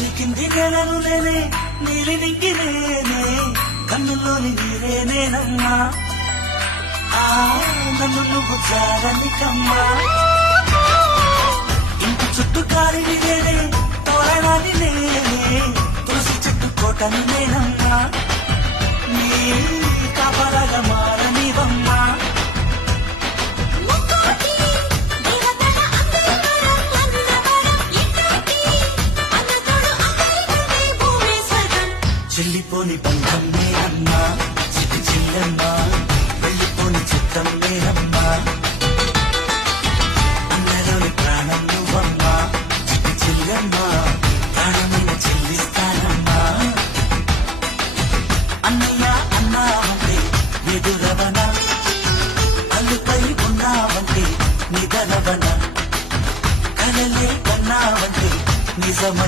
పలికింది నెలను నేనే నీలి నింగి నేనే కన్నుల్లోని నీరే నేనమ్మా నన్ను నువ్వు జారనికమ్మా ఇంటి చుట్టూ కాలిని నేనే తోరణాన్ని నేనే తులసి చెట్టు కోటని నేనమ్మా నీ కాపలాగా మారనివమ్మా చెల్లిపోని బంధం నేనమ్మా చిటి చిల్లమ్మా వెళ్ళిపోని చిత్తం నేనమ్మా అన్నలోని ప్రాణం నువ్వమ్మా చిటి చిల్లమ్మా ప్రాణమైన చెల్లిస్తానమ్మా అన్నయ్య అన్నావంటే ఎదురవన అల్లుపై ఉన్నావంటే నిదనవన కలలే కన్నావంటే నిజమ